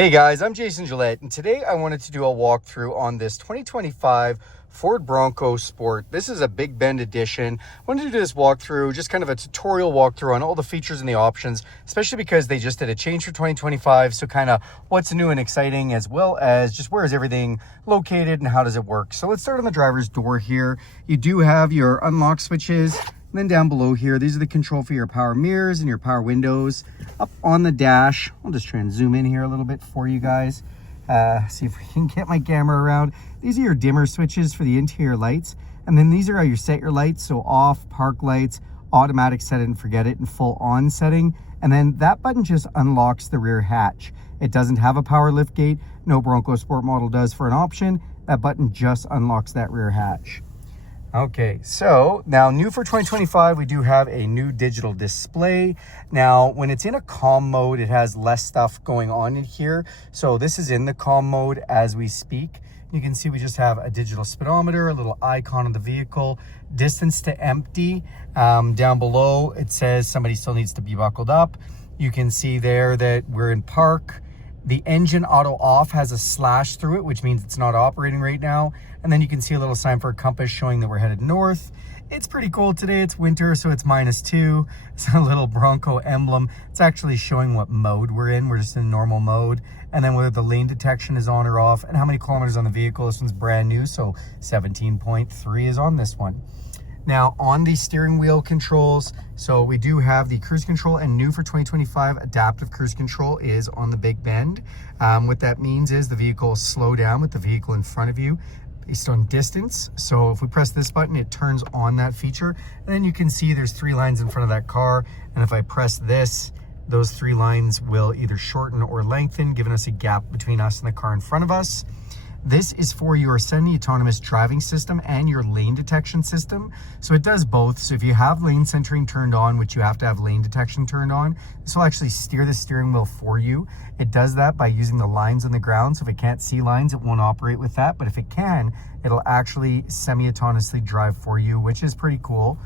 Hey guys, I'm Jason Gillette, and today I wanted to do a walkthrough on this 2025 Ford Bronco Sport. This is a Big Bend edition. I wanted to do this walkthrough, just kind of a tutorial walkthrough on all the features and the options, especially because they just did a change for 2025. So kind of what's new and exciting, as well as just where is everything located and how does it work. So let's start on the driver's door here. You do have your unlock switches. And then down below here, these are the control for your power mirrors and your power windows. Up on the dash, I'll just try and zoom in here a little bit for you guys. See if we can get my camera around. These are your dimmer switches for the interior lights. And then these are how you set your lights. So off, park lights, automatic set it and forget it, and full on setting. And then that button just unlocks the rear hatch. It doesn't have a power lift gate. No Bronco Sport model does for an option. That button just unlocks that rear hatch. Okay, so now new for 2025, we do have a new digital display. Now, when it's in a calm mode, it has less stuff going on in here. So this is in the calm mode as we speak. You can see we just have a digital speedometer, a little icon on the vehicle, distance to empty. Down below, it says somebody still needs to be buckled up. You can see there that we're in park. The engine auto off has a slash through it, which means it's not operating right now. And then you can see a little sign for a compass showing that we're headed north. It's pretty cold today. It's winter, so it's -2. It's a little Bronco emblem. It's actually showing what mode we're in. We're just in normal mode. And then whether the lane detection is on or off and how many kilometers on the vehicle. This one's brand new, so 17.3 is on this one. Now on the steering wheel controls, so we do have the cruise control, and new for 2025 adaptive cruise control is on the Big Bend. What that means is the vehicle will slow down with the vehicle in front of you based on distance. So if we press this button, it turns on that feature. And then you can see there's 3 lines in front of that car. And if I press this, those 3 lines will either shorten or lengthen, giving us a gap between us and the car in front of us. This is for your semi-autonomous driving system and your lane detection system. So it does both. So if you have lane centering turned on, which you have to have lane detection turned on, this will actually steer the steering wheel for you. It does that by using the lines on the ground. So if it can't see lines, it won't operate with that. But if it can, it'll actually semi-autonomously drive for you, which is pretty cool.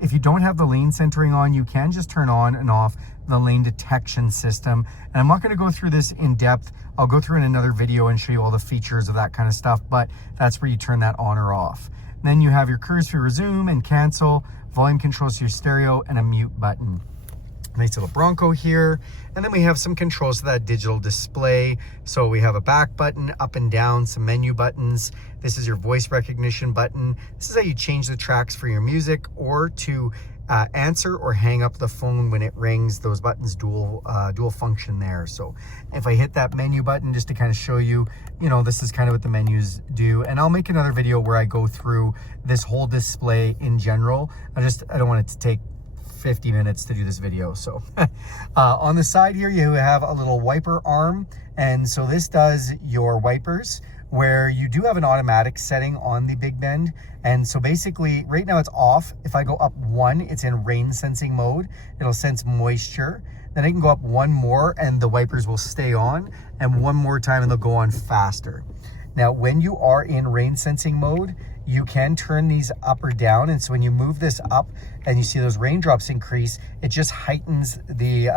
If you don't have the lane centering on, you can just turn on and off the lane detection system. And I'm not going to go through this in depth. I'll go through in another video and show you all the features of that kind of stuff, but that's where you turn that on or off. Then you have your cruise for resume and cancel, volume controls to your stereo, and a mute button. Nice little Bronco here. And then we have some controls to that digital display. So we have a back button, up and down, some menu buttons. This is your voice recognition button. This is how you change the tracks for your music, or to answer or hang up the phone when it rings. Those buttons dual function there. So if I hit that menu button, just to kind of show you, this is kind of what the menus do. And I'll make another video where I go through this whole display in general. I don't want it to take 50 minutes to do this video. So on the side here, you have a little wiper arm. And so this does your wipers, where you do have an automatic setting on the Big Bend. And so basically right now it's off. If I go up 1, it's in rain sensing mode. It'll sense moisture. Then I can go up 1 more and the wipers will stay on, and 1 more time and they'll go on faster. Now, when you are in rain sensing mode, you can turn these up or down. And so when you move this up and you see those raindrops increase, it just heightens the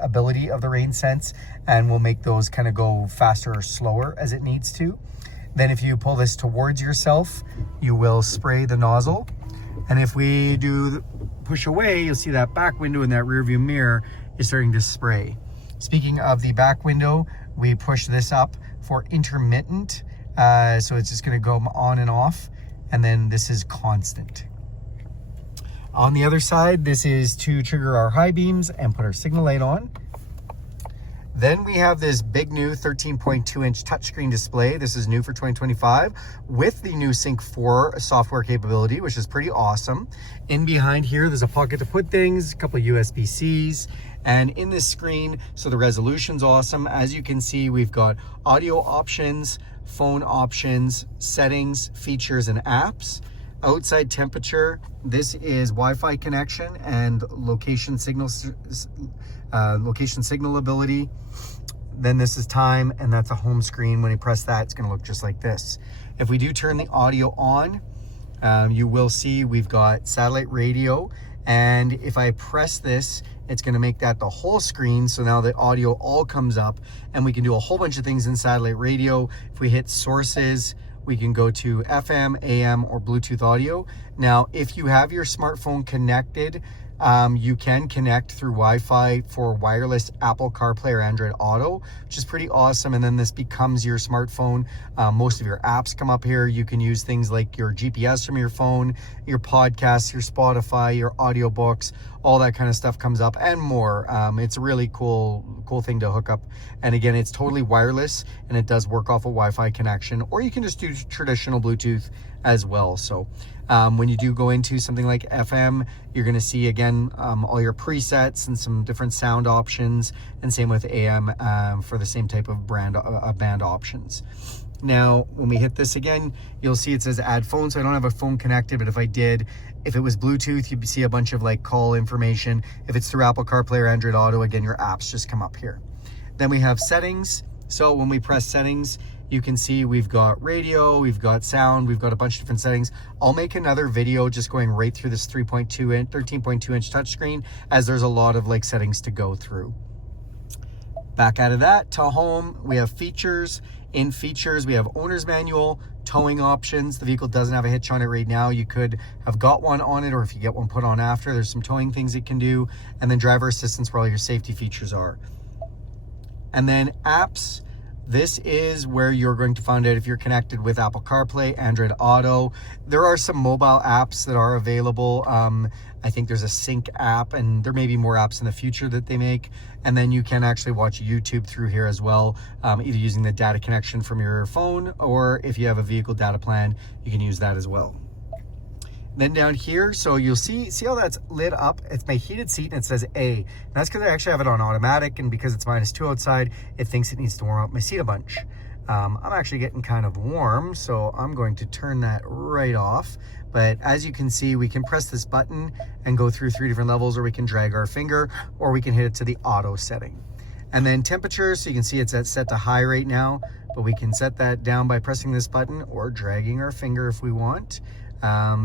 ability of the rain sense and will make those kind of go faster or slower as it needs to. Then if you pull this towards yourself, you will spray the nozzle. And if we do push away, you'll see that back window and that rear view mirror is starting to spray. Speaking of the back window, we push this up for intermittent. So it's just going to go on and off, and then this is constant. On the other side, this is to trigger our high beams and put our signal light on. Then we have this big new 13.2-inch touchscreen display. This is new for 2025 with the new Sync 4 software capability, which is pretty awesome. In behind here, there's a pocket to put things, a couple of USB-Cs. And in this screen, so the resolution's awesome. As you can see, we've got audio options, phone options, settings, features, and apps. Outside temperature, this is Wi-Fi connection and location signal ability. Then this is time, and that's a home screen. When you press that, it's going to look just like this. If we do turn the audio on, you will see we've got satellite radio. And if I press this, it's going to make that the whole screen. So now the audio all comes up, and we can do a whole bunch of things in satellite radio. If we hit sources, we can go to FM, AM, or Bluetooth audio. Now, if you have your smartphone connected, you can connect through Wi-Fi for wireless Apple CarPlay or Android Auto, which is pretty awesome. And then this becomes your smartphone. Most of your apps come up here. You can use things like your GPS from your phone, your podcasts, your Spotify, your audiobooks, all that kind of stuff comes up and more. It's a really cool thing to hook up. And again, it's totally wireless, and it does work off a Wi-Fi connection, or you can just do traditional Bluetooth as well. So when you do go into something like FM, you're going to see again all your presets and some different sound options, and same with AM for the same type of band options. Now, when we hit this again, you'll see it says add phone. So I don't have a phone connected, but if I did, if it was Bluetooth, you'd see a bunch of like call information. If it's through Apple CarPlay or Android Auto, again, your apps just come up here. Then we have settings. So when we press settings, you can see we've got radio, we've got sound, we've got a bunch of different settings. I'll make another video just going right through this 13.2 inch touchscreen, as there's a lot of like settings to go through. Back out of that to home, we have features. In features, we have owner's manual, towing options. The vehicle doesn't have a hitch on it right now. You could have got one on it, or if you get one put on after, there's some towing things it can do. And then driver assistance, where all your safety features are. And then apps. This is where you're going to find out if you're connected with Apple CarPlay, Android Auto. There are some mobile apps that are available. I think there's a sync app, and there may be more apps in the future that they make. And then you can actually watch YouTube through here as well, either using the data connection from your phone, or if you have a vehicle data plan, you can use that as well. Then down here, so you'll see how that's lit up. It's my heated seat, and it says A. And that's because I actually have it on automatic, and because it's -2 outside, it thinks it needs to warm up my seat a bunch. I'm actually getting kind of warm, so I'm going to turn that right off. But as you can see, we can press this button and go through 3 different levels, or we can drag our finger, or we can hit it to the auto setting. And then temperature, so you can see it's set to high right now, but we can set that down by pressing this button or dragging our finger if we want.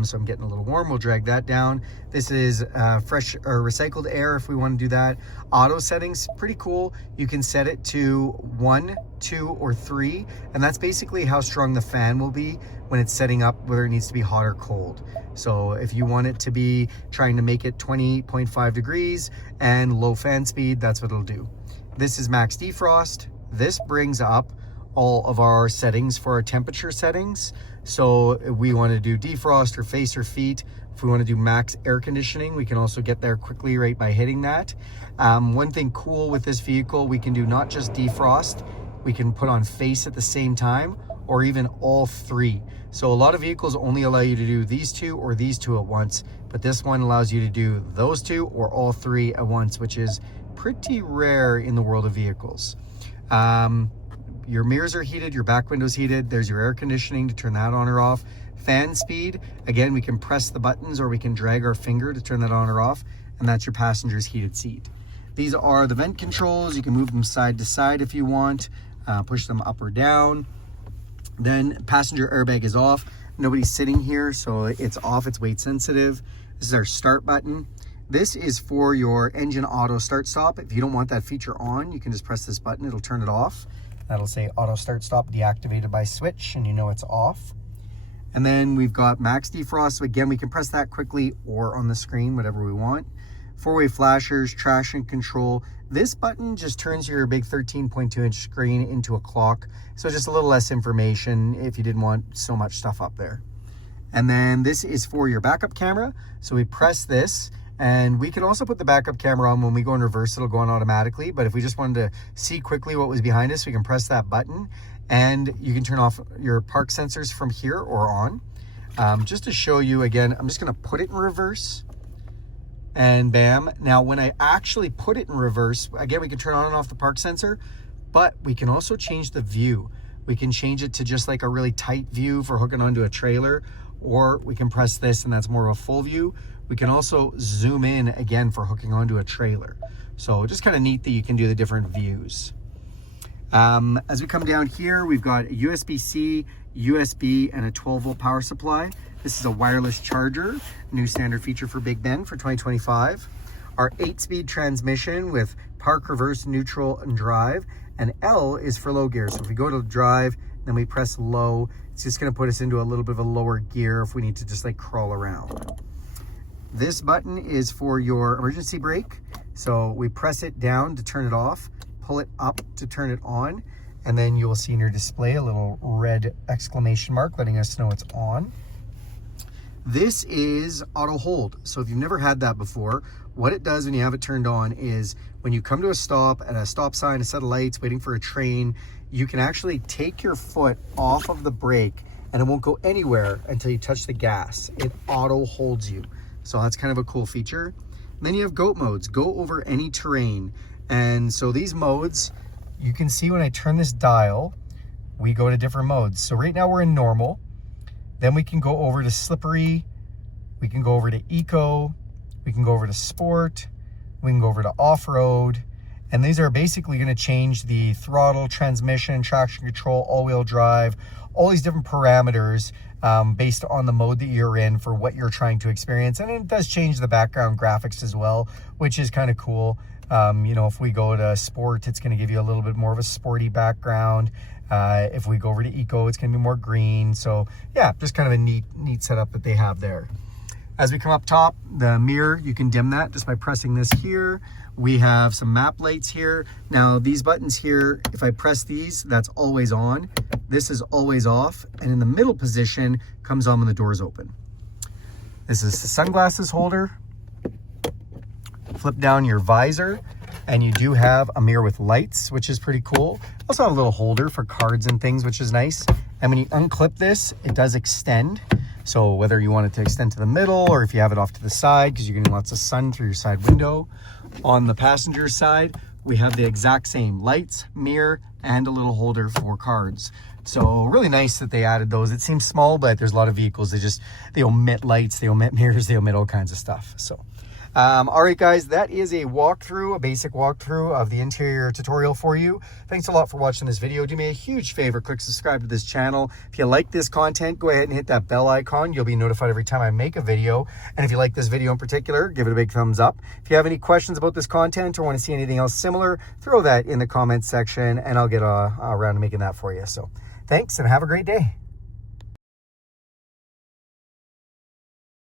So I'm getting a little warm, we'll drag that down. This is fresh or recycled air if we want to do that. Auto settings, pretty cool. You can set it to 1, 2, or 3, and that's basically how strong the fan will be when it's setting up, whether it needs to be hot or cold. So if you want it to be trying to make it 20.5 degrees and low fan speed, that's what it'll do. This is max defrost. This brings up all of our settings for our temperature settings. So if we want to do defrost or face or feet, if we want to do max air conditioning, we can also get there quickly right by hitting that. One thing cool with this vehicle, we can do not just defrost, we can put on face at the same time, or even all 3. So a lot of vehicles only allow you to do these 2 or these 2 at once, but this one allows you to do those 2 or all 3 at once, which is pretty rare in the world of vehicles. Your mirrors are heated, your back window's heated. There's your air conditioning to turn that on or off. Fan speed, again, we can press the buttons, or we can drag our finger to turn that on or off, and that's your passenger's heated seat. These are the vent controls. You can move them side to side if you want, push them up or down. Then passenger airbag is off. Nobody's sitting here, so it's off, it's weight sensitive. This is our start button. This is for your engine auto start stop. If you don't want that feature on, you can just press this button, it'll turn it off. That'll say auto start stop deactivated by switch, and you know it's off. And then we've got max defrost. So again, we can press that quickly or on the screen, whatever we want. 4-way flashers, traction control. This button just turns your big 13.2 inch screen into a clock. So just a little less information if you didn't want so much stuff up there. And then this is for your backup camera. So we press this, and we can also put the backup camera on when we go in reverse, it'll go on automatically. But if we just wanted to see quickly what was behind us, we can press that button, and you can turn off your park sensors from here or on. Just to show you again, I'm just gonna put it in reverse, and bam. Now, when I actually put it in reverse, again, we can turn on and off the park sensor, but we can also change the view. We can change it to just like a really tight view for hooking onto a trailer, or we can press this and that's more of a full view. We can also zoom in again for hooking onto a trailer. So just kind of neat that you can do the different views. As we come down here, we've got a USB-C, USB, and a 12-volt power supply. This is a wireless charger, new standard feature for Big Ben for 2025. our 8-speed transmission with park, reverse, neutral, and drive. And L is for low gear. So if we go to drive, then we press low, it's just gonna put us into a little bit of a lower gear if we need to just like crawl around. This button is for your emergency brake. So we press it down to turn it off, pull it up to turn it on, and then you will see in your display a little red exclamation mark letting us know it's on. This is auto hold. So if you've never had that before, what it does when you have it turned on is when you come to a stop at a stop sign, a set of lights, waiting for a train, you can actually take your foot off of the brake and it won't go anywhere until you touch the gas. It auto holds you. So that's kind of a cool feature. And then you have goat modes, go over any terrain. And so these modes, you can see when I turn this dial, we go to different modes. So right now we're in normal. Then we can go over to slippery, we can go over to eco, we can go over to sport, we can go over to off-road, and these are basically gonna change the throttle, transmission, traction control, all-wheel drive, all these different parameters based on the mode that you're in for what you're trying to experience. And it does change the background graphics as well, which is kind of cool. You know, if we go to sport, it's gonna give you a little bit more of a sporty background. If we go over to eco, it's gonna be more green. So yeah, just kind of a neat setup that they have there. As we come up top, the mirror, you can dim that just by pressing this here. We have some map lights here. Now these buttons here, if I press these, that's always on. This is always off. And in the middle position comes on when the doors open. This is the sunglasses holder. Flip down your visor. And you do have a mirror with lights, which is pretty cool. Also have a little holder for cards and things, which is nice. And when you unclip this, it does extend. So whether you want it to extend to the middle or if you have it off to the side, because you're getting lots of sun through your side window. On the passenger side, we have the exact same lights, mirror, and a little holder for cards. So really nice that they added those. It seems small, but there's a lot of vehicles. They omit lights, they omit mirrors, they omit all kinds of stuff. So. All right, guys, that is a walkthrough, a basic walkthrough of the interior tutorial for you. Thanks a lot for watching this video. Do me a huge favor, click subscribe to this channel. If you like this content, go ahead and hit that bell icon. You'll be notified every time I make a video. And if you like this video in particular, give it a big thumbs up. If you have any questions about this content or want to see anything else similar, throw that in the comments section and I'll get around to making that for you. So thanks and have a great day.